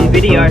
the video.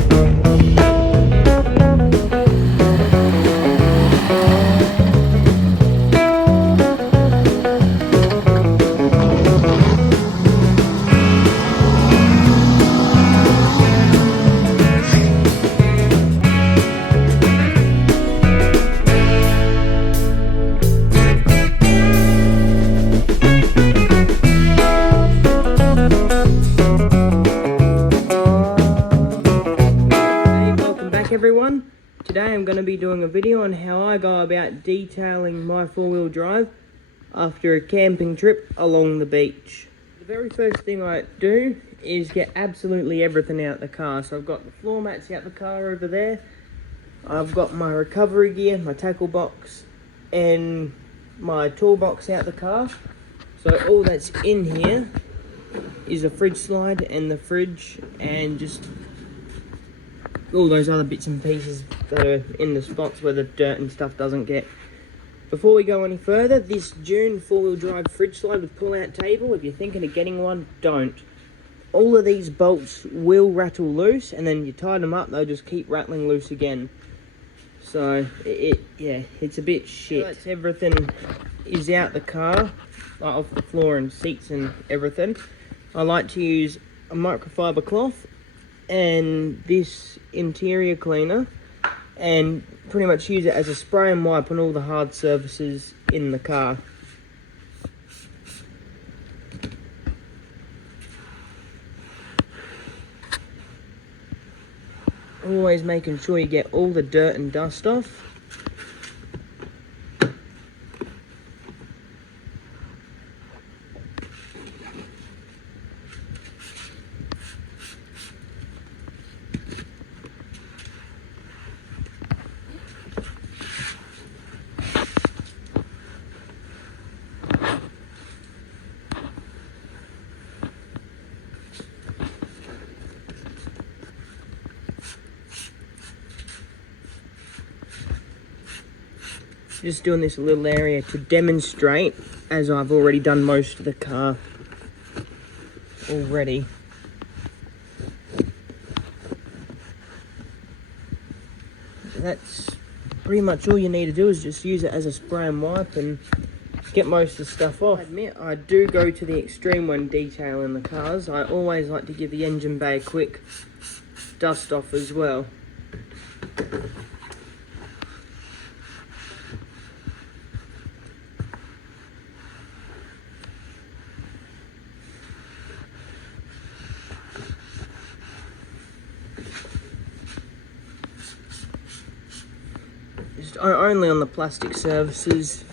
Everyone, today I'm going to be doing a video on how I go about detailing my four-wheel drive after a camping trip along the beach. The very first thing I do is get absolutely everything out of the car. So I've got the floor mats out the car over there, I've got my recovery gear, my tackle box and my toolbox out the car. So all that's in here is a fridge slide and the fridge and just all those other bits and pieces that are in the spots where the dirt and stuff doesn't get. Before we go any further, this Dune four-wheel drive fridge slide with pull-out table, if you're thinking of getting one, don't. All of these bolts will rattle loose, and then you tighten them up, they'll just keep rattling loose again. So, yeah, it's a bit shit. That's everything is out the car, like off the floor and seats and everything. I like to use a microfiber cloth and this interior cleaner and pretty much use it as a spray and wipe on all the hard surfaces in the car. Always making sure you get all the dirt and dust off. Just doing this little area to demonstrate, as I've already done most of the car already. That's pretty much all you need to do, is just use it as a spray and wipe and get most of the stuff off. I admit I do go to the extreme when detailing the cars. I always like to give the engine bay a quick dust off as well. Just only on the plastic surfaces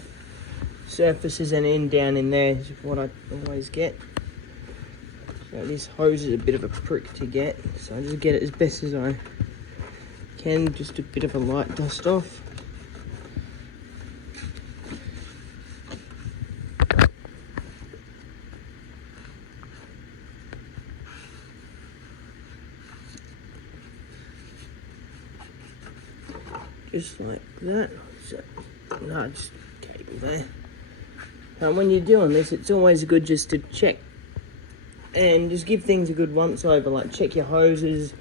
and down in there is what I always get. So this hose is a bit of a prick to get, so I just get it as best as I can, just a bit of a light dust off. Just like that. So, no, just cable there. And when you're doing this, it's always good just to check and just give things a good once over, like check your hoses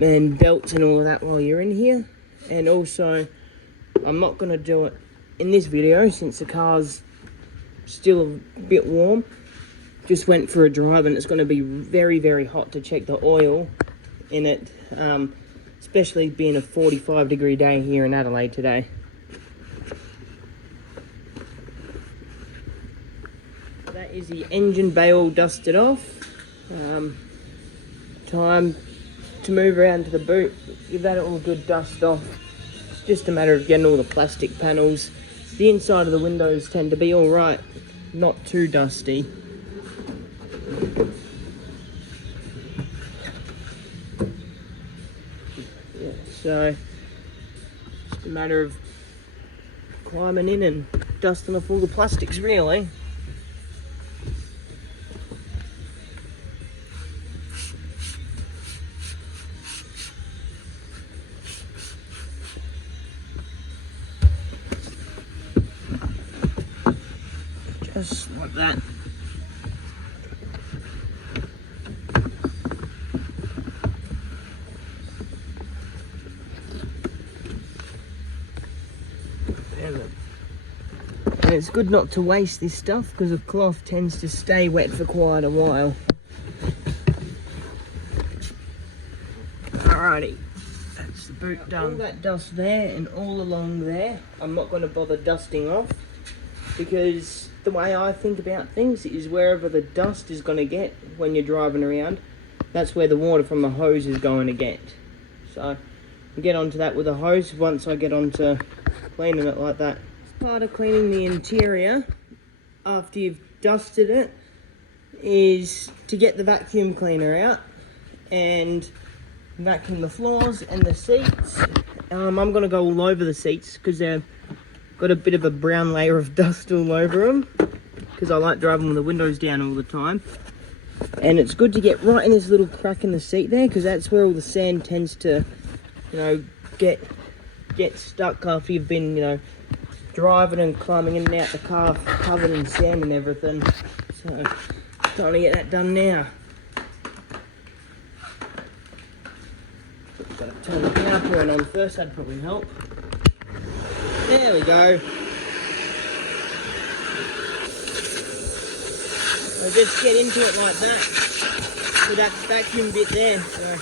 and belts and all of that while you're in here. And also, I'm not going to do it in this video since the car's still a bit warm. Just went for a drive and it's going to be very, very hot to check the oil in it. Especially being a 45-degree day here in Adelaide today. That is the engine bay all dusted off. Time to move around to the boot, give that all a good dust off. It's just a matter of getting all the plastic panels. The inside of the windows tend to be alright, not too dusty. So, just a matter of climbing in and dusting off all the plastics, really. Just like that. And it's good not to waste this stuff because the cloth tends to stay wet for quite a while. Alrighty, that's the boot done. All that dust there and all along there, I'm not going to bother dusting off, because the way I think about things is wherever the dust is going to get when you're driving around, that's where the water from the hose is going to get. So I'll get onto that with a hose once I get onto cleaning it like that. Part of cleaning the interior after you've dusted it is to get the vacuum cleaner out and vacuum the floors and the seats. I'm going to go all over the seats because they've got a bit of a brown layer of dust all over them, because I like driving with the windows down all the time. And it's good to get right in this little crack in the seat there, because that's where all the sand tends to, you know, get stuck after you've been, you know, driving and climbing in and out the car covered in sand and everything. So trying to get that done now. Got to turn the power point on first, that'd probably help. There we go. So just get into it like that, with that vacuum bit there. So.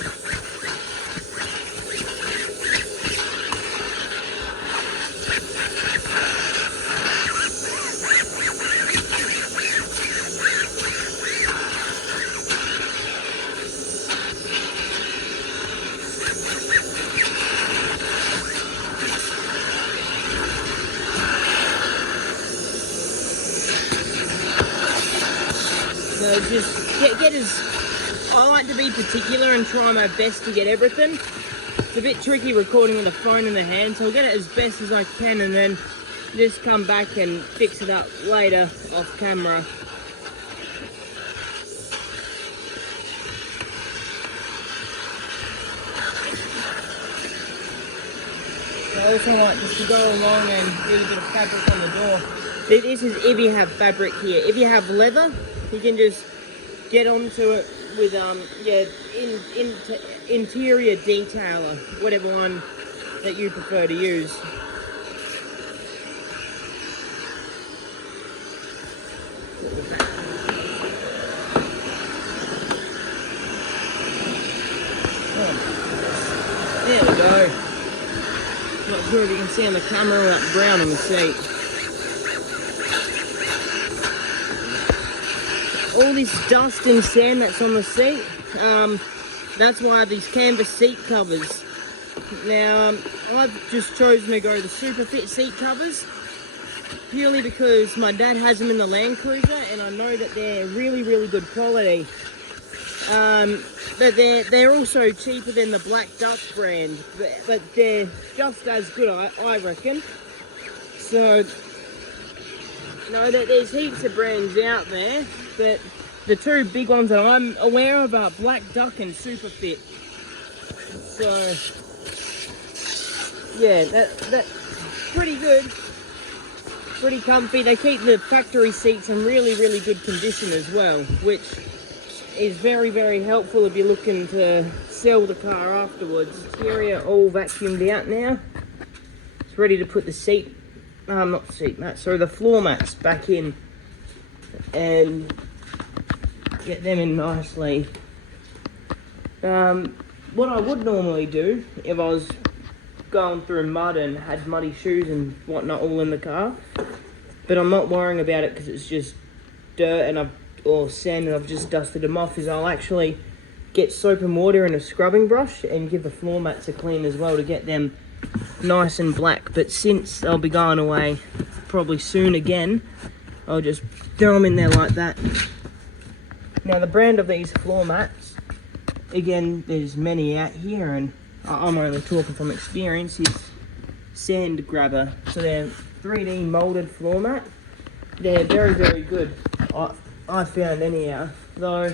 So just get as, I like to be particular and try my best to get everything. It's a bit tricky recording with a phone in the hand, so I'll get it as best as I can and then just come back and fix it up later off camera. I also like just to go along and do a bit of fabric on the door. This is if you have fabric here. If you have leather, you can just get onto it with interior detailer, whatever one that you prefer to use. There we go. Not sure if you can see on the camera all that brown on the seat. All this dust and sand that's on the seat, that's why I have these canvas seat covers. Now, I've just chosen to go the Superfit seat covers, purely because my dad has them in the Land Cruiser, and I know that they're really, really good quality. But they're also cheaper than the Black Duck brand, but they're just as good, I reckon. So, you know, that there's heaps of brands out there, but the two big ones that I'm aware of are Black Duck and Superfit. So, yeah, that's pretty good. Pretty comfy. They keep the factory seats in really, really good condition as well, which is very, very helpful if you're looking to sell the car afterwards. Interior all vacuumed out now. It's ready to put the the floor mats back in and get them in nicely. What I would normally do if I was going through mud and had muddy shoes and whatnot all in the car, but I'm not worrying about it because it's just dirt or sand and I've just dusted them off, is I'll actually get soap and water and a scrubbing brush and give the floor mats a clean as well to get them nice and black. But since I'll be going away probably soon again, I'll just throw them in there like that. Now the brand of these floor mats, again, there's many out here and I'm only talking from experience, is Sand Grabber. So they're 3D molded floor mat. They're very, very good. I found anyhow, though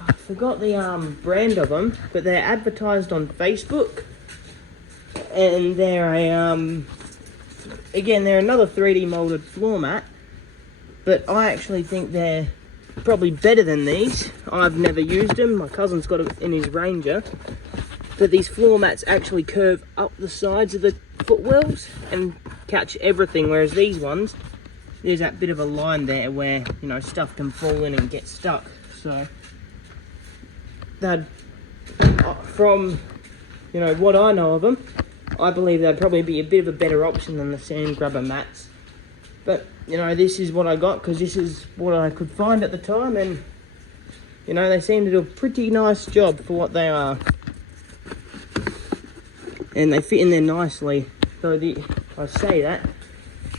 I forgot the brand of them, but they're advertised on Facebook, and they're again, they're another 3D molded floor mat, but I actually think they're probably better than these. I've never used them. My cousin's got it in his Ranger, but these floor mats actually curve up the sides of the footwells and catch everything, whereas these ones, there's that bit of a line there where, you know, stuff can fall in and get stuck. So that, from, you know, what I know of them, I believe they'd probably be a bit of a better option than the sand grubber mats. But, you know, this is what I got because this is what I could find at the time, and, you know, they seem to do a pretty nice job for what they are. And they fit in there nicely. So I say that,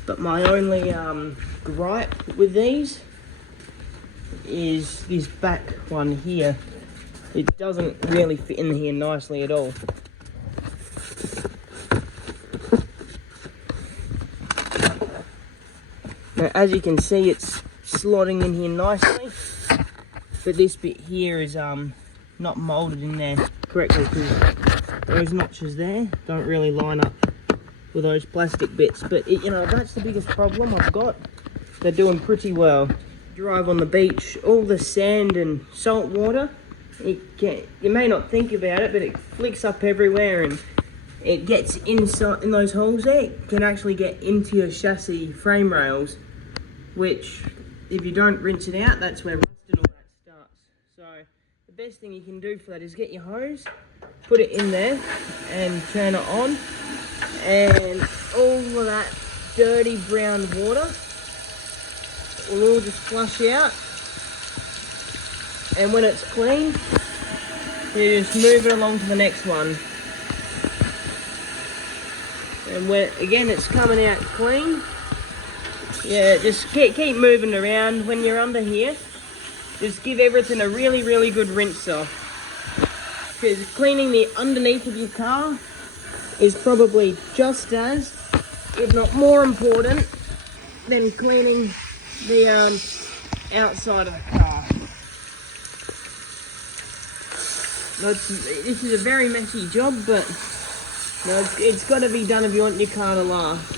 but my only gripe with these is this back one here. It doesn't really fit in here nicely at all. Now, as you can see, it's slotting in here nicely, but this bit here is not molded in there correctly because those notches there don't really line up with those plastic bits. But you know, that's the biggest problem I've got. They're doing pretty well. Drive on the beach, all the sand and salt water, you may not think about it, but it flicks up everywhere and it gets inside in those holes there. It can actually get into your chassis frame rails, which if you don't rinse it out, that's where rust and all that starts. So the best thing you can do for that is get your hose, put it in there and turn it on, and all of that dirty brown water will all just flush out. And when it's clean, you just move it along to the next one. And when again it's coming out clean, yeah, just keep moving around. When you're under here, just give everything a really, really good rinse off. Because cleaning the underneath of your car is probably just as, if not more important, than cleaning the outside of the car. This is a very messy job, but no, it's got to be done if you want your car to last.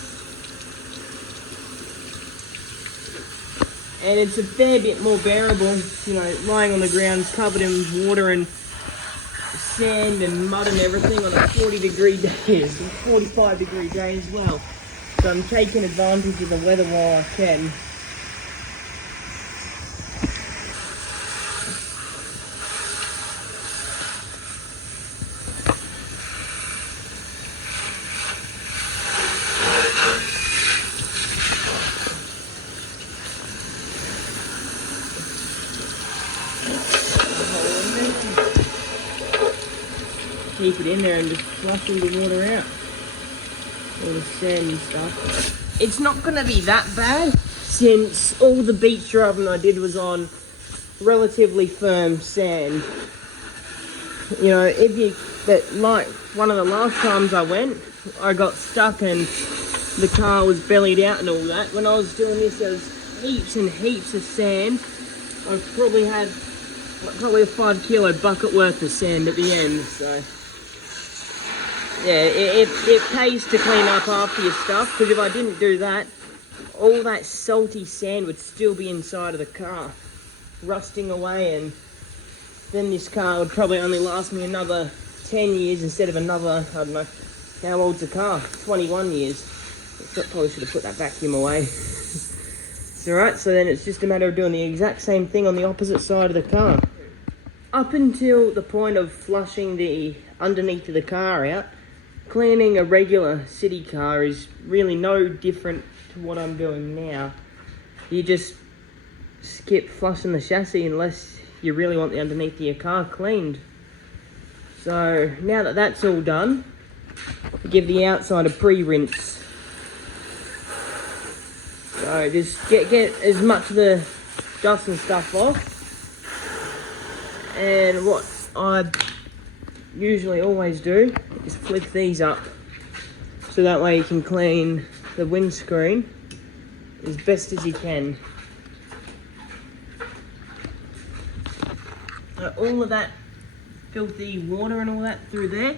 And it's a fair bit more bearable, you know, lying on the ground covered in water and sand and mud and everything on a 40-degree day, 45-degree day as well. So I'm taking advantage of the weather while I can. Keep it in there and just flush all the water out, all the sand and stuff. It's not going to be that bad since all the beach driving I did was on relatively firm sand. You know, like one of the last times I went, I got stuck and the car was bellied out and all that. When I was doing this, there was heaps and heaps of sand. I probably had probably a 5 kilo bucket worth of sand at the end, so yeah, it pays to clean up after your stuff, because if I didn't do that, all that salty sand would still be inside of the car, rusting away, and then this car would probably only last me another 10 years instead of another, I don't know, how old's the car? 21 years. I probably should have put that vacuum away. It's alright, so then it's just a matter of doing the exact same thing on the opposite side of the car. Up until the point of flushing the underneath of the car out, cleaning a regular city car is really no different to what I'm doing now. You just skip flushing the chassis unless you really want the underneath of your car cleaned. So now that that's all done, give the outside a pre-rinse. So just get as much of the dust and stuff off. And what I usually always do is flip these up, so that way you can clean the windscreen as best as you can. All of that filthy water and all that through there,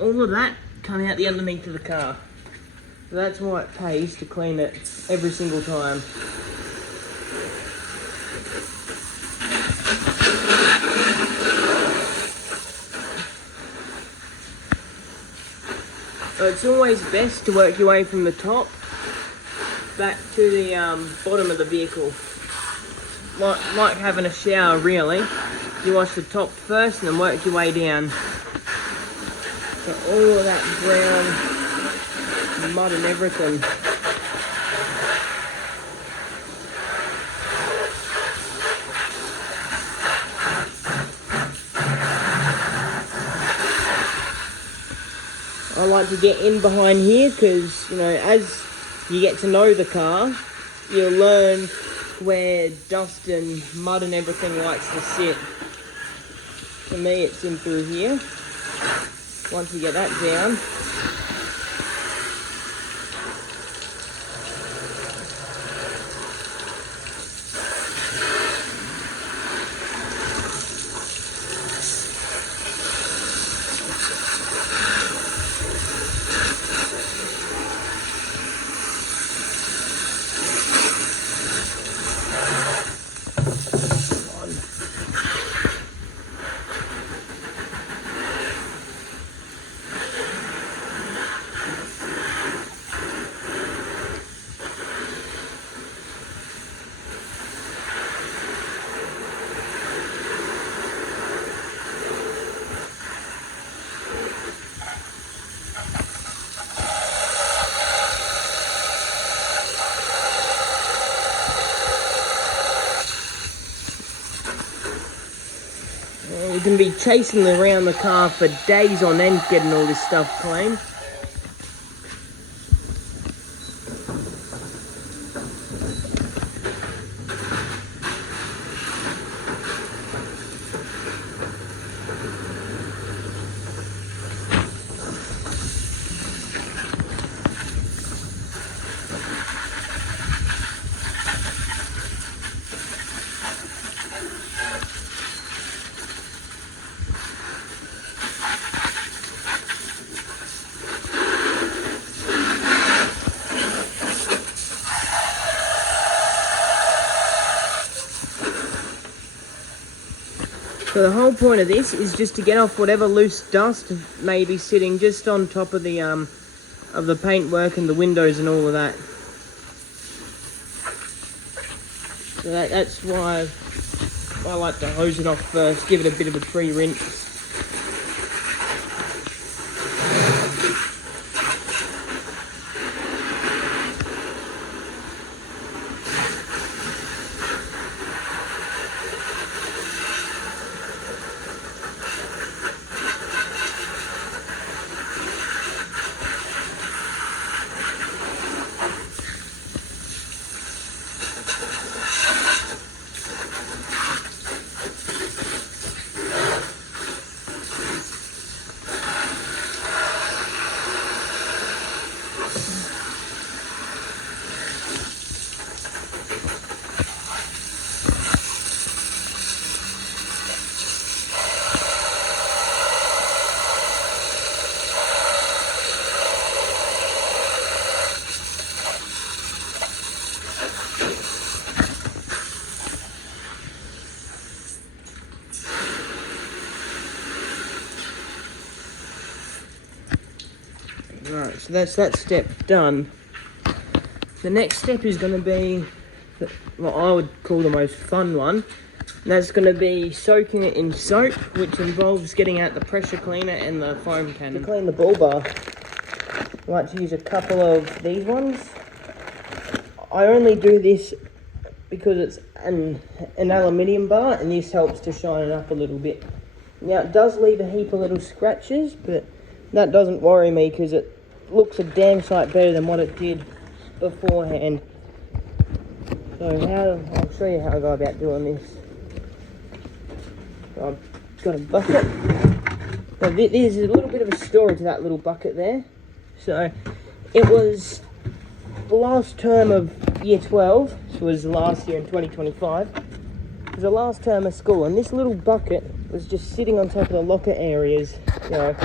all of that come out the underneath of the car. So that's why it pays to clean it every single time. So it's always best to work your way from the top back to the bottom of the vehicle. Like having a shower, really. You wash the top first and then work your way down. So all of that brown mud and everything. I like to get in behind here because, you know, as you get to know the car, you'll learn where dust and mud and everything likes to sit. For me, it's in through here. Once you get that down, you can be chasing around the car for days on end getting all this stuff clean. So the whole point of this is just to get off whatever loose dust may be sitting just on top of the paintwork and the windows and all of that. So that's why I like to hose it off first, give it a bit of a pre-rinse. Right, so that's that step done. The next step is going to be what I would call the most fun one. And that's going to be soaking it in soap, which involves getting out the pressure cleaner and the foam cannon. To clean the bull bar, I like to use a couple of these ones. I only do this because it's an aluminium bar, and this helps to shine it up a little bit. Now, it does leave a heap of little scratches, but that doesn't worry me because it looks a damn sight better than what it did beforehand. So I'll show you how I go about doing this. So I've got a bucket. Now, there's a little bit of a story to that little bucket there. So it was the last term of year 12, which was last year in 2025. It was the last term of school, and this little bucket was just sitting on top of the locker areas, you know,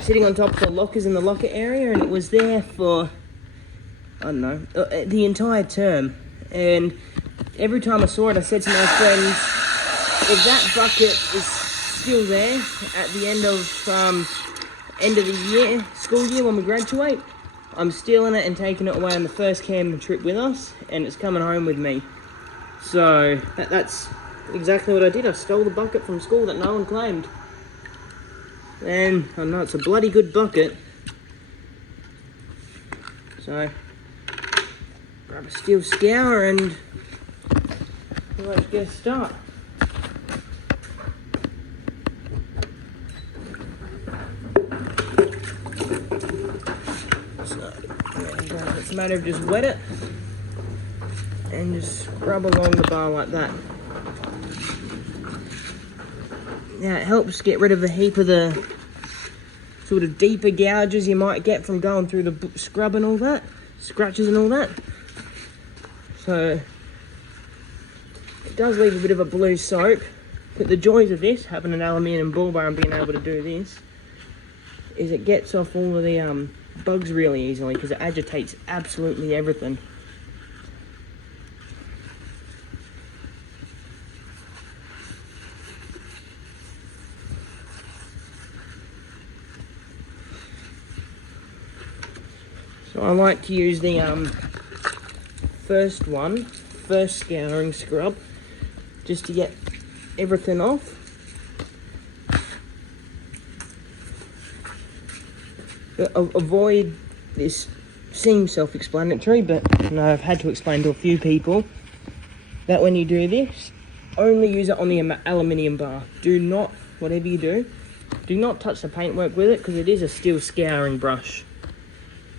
sitting on top of the lockers in the locker area, and it was there for, I don't know, the entire term. And every time I saw it, I said to my friends, if that bucket is still there at the end of the year, school year, when we graduate, I'm stealing it and taking it away on the first camping trip with us, and it's coming home with me. So that's exactly what I did. I stole the bucket from school that no one claimed. And I know it's a bloody good bucket. So, grab a steel scour and let's get a start. So, it's a matter of just wet it and just rub along the bar like that. Now it helps get rid of a heap of the sort of deeper gouges you might get from going through the scrub and all that, scratches and all that. So it does leave a bit of a blue soap, but the joys of this, having an aluminium bull bar and being able to do this, is it gets off all of the bugs really easily because it agitates absolutely everything. So I like to use the first scouring scrub, just to get everything off. But avoid, this seems self-explanatory, but I've had to explain to a few people that when you do this, only use it on the aluminium bar. Do not, whatever you do not touch the paintwork with it, because it is a steel scouring brush.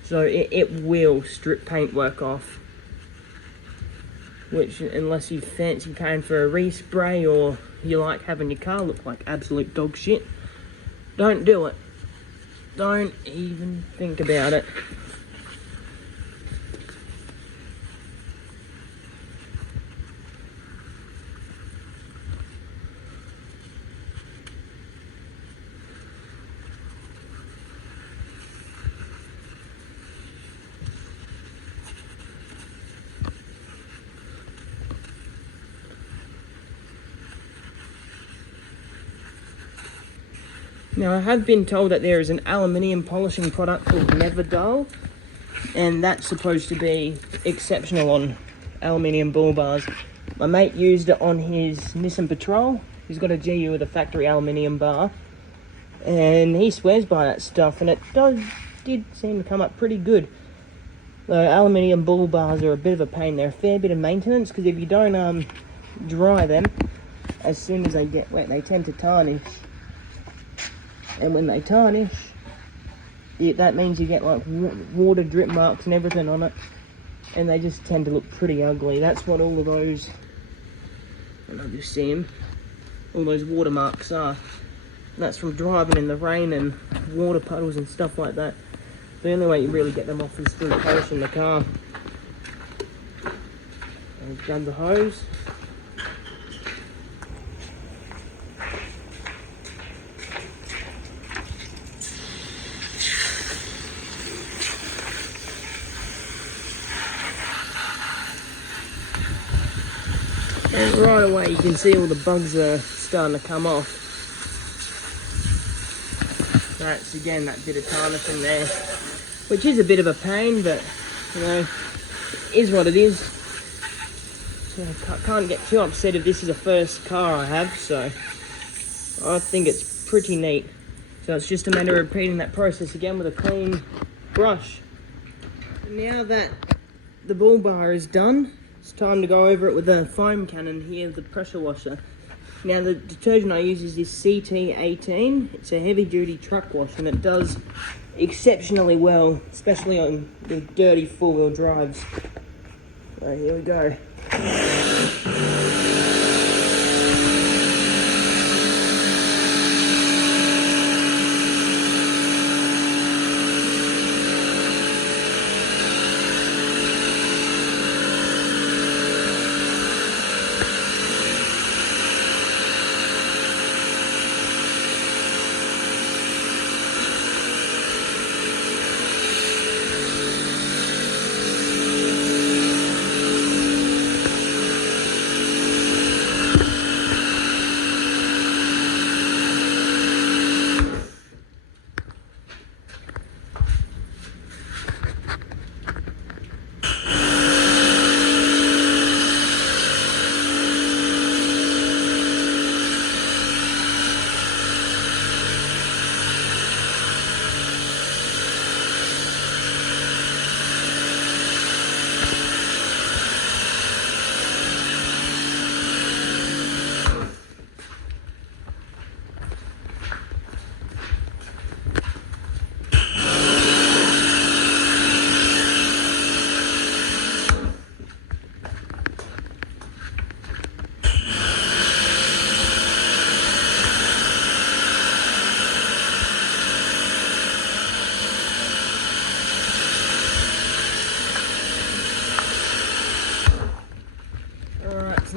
So it will strip paintwork off, which, unless you fancy paying for a respray or you like having your car look like absolute dog shit, don't do it. Don't even think about it. Now, I have been told that there is an aluminium polishing product called Never Dull, and that's supposed to be exceptional on aluminium bull bars. My mate used it on his Nissan Patrol. He's got a GU with a factory aluminium bar, and he swears by that stuff, and it did seem to come up pretty good. The aluminium bull bars are a bit of a pain. They're a fair bit of maintenance, because if you don't dry them, as soon as they get wet, they tend to tarnish. And when they tarnish, that means you get like water drip marks and everything on it, and they just tend to look pretty ugly. That's what all of those, and I'll just see them, all those water marks are. And that's from driving in the rain and water puddles and stuff like that. The only way you really get them off is through polishing the car. And grab the hose. And right away you can see all the bugs are starting to come off. That's again that bit of tarnishing there, which is a bit of a pain, but you know, it is what it is. So I can't get too upset if this is the first car I have, so I think it's pretty neat. So it's just a matter of repeating that process again with a clean brush. Now that the bull bar is done, it's time to go over it with a foam cannon here, the pressure washer. Now the detergent I use is this CT18. It's a heavy duty truck wash, and it does exceptionally well, especially on the dirty four-wheel drives. So here we go.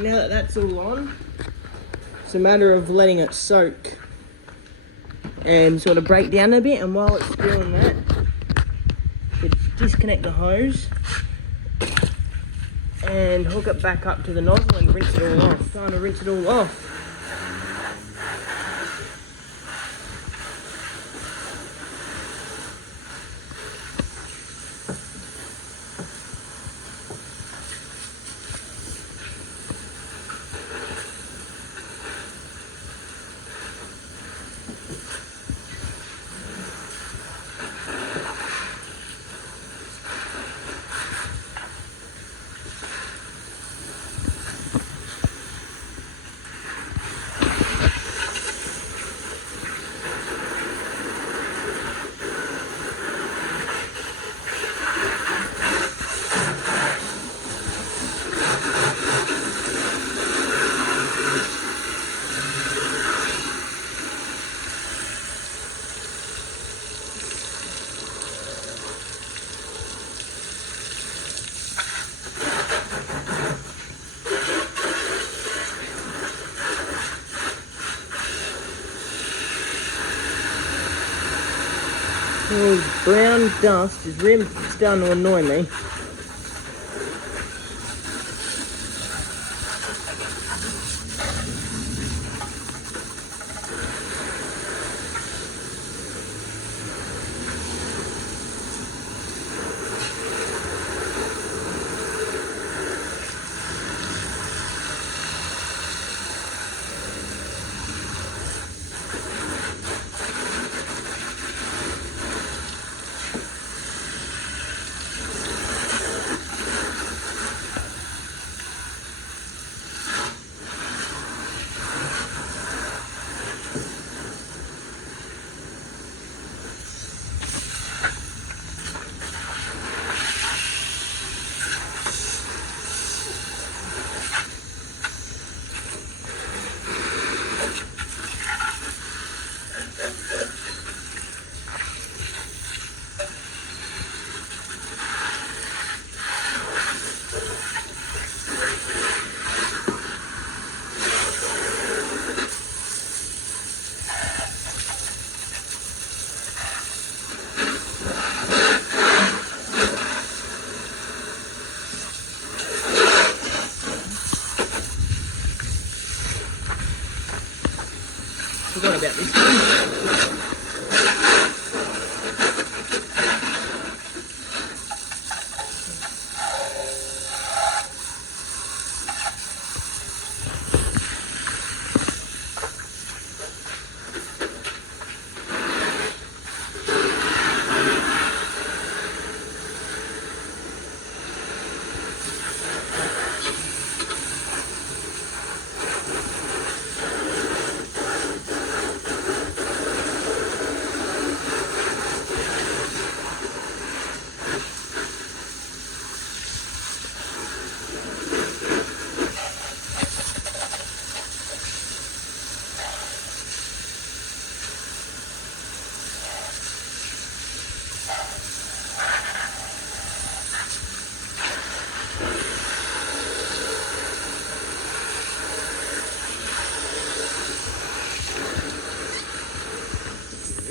So now that that's all on, it's a matter of letting it soak and sort of break down a bit. And while it's doing that, you disconnect the hose and hook it back up to the nozzle and rinse it all off. Time to rinse it all off. All brown dust is really starting to annoy me. Forgot about this one.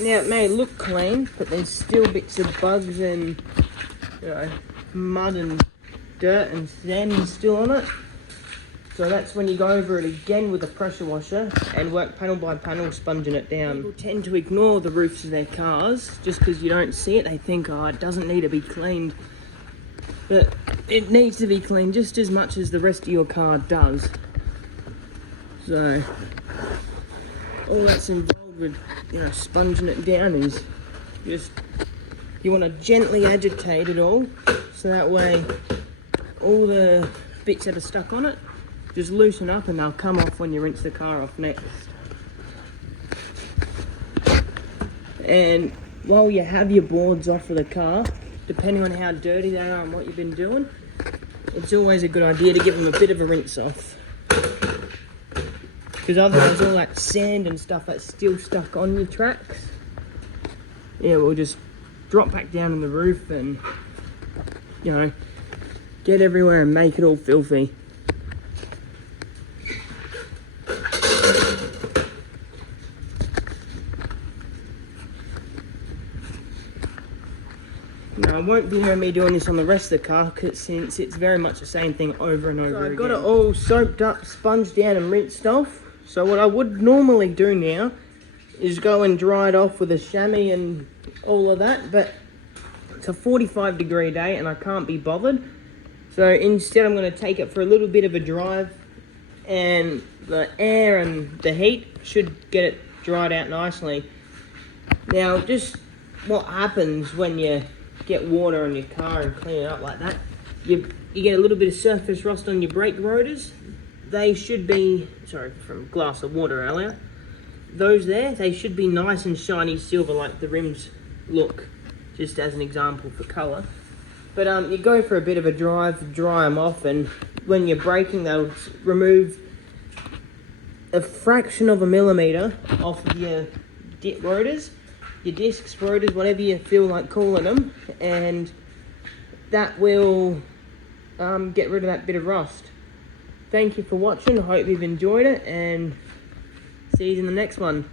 Now it may look clean, but there's still bits of bugs and mud and dirt and sand still on it. So that's when you go over it again with a pressure washer and work panel by panel, sponging it down. People tend to ignore the roofs of their cars just because you don't see it. They think, oh, it doesn't need to be cleaned. But it needs to be cleaned just as much as the rest of your car does. So all that's involved with sponging it down is just you want to gently agitate it all, so that way all the bits that are stuck on it just loosen up and they'll come off when you rinse the car off next. And while you have your boards off of the car, depending on how dirty they are and what you've been doing, it's always a good idea to give them a bit of a rinse off. Because otherwise all that sand and stuff that's still stuck on your tracks, will just drop back down on the roof and, get everywhere and make it all filthy. Now, I won't be hearing me doing this on the rest of the car since it's very much the same thing over and over again. I've got it all soaped up, sponged down and rinsed off. So what I would normally do now is go and dry it off with a chamois and all of that, but it's a 45-degree day and I can't be bothered. So instead I'm going to take it for a little bit of a drive, and the air and the heat should get it dried out nicely. Now, just what happens when you get water on your car and clean it up like that, you get a little bit of surface rust on your brake rotors. They should be, sorry, from a glass of water earlier. Those there, they should be nice and shiny silver like the rims look, just as an example for colour. But you go for a bit of a drive, dry them off, and when you're braking, they'll remove a fraction of a millimetre off of your rotors, your discs, rotors, whatever you feel like calling them, and that will get rid of that bit of rust. Thank you for watching. I hope you've enjoyed it, and see you in the next one.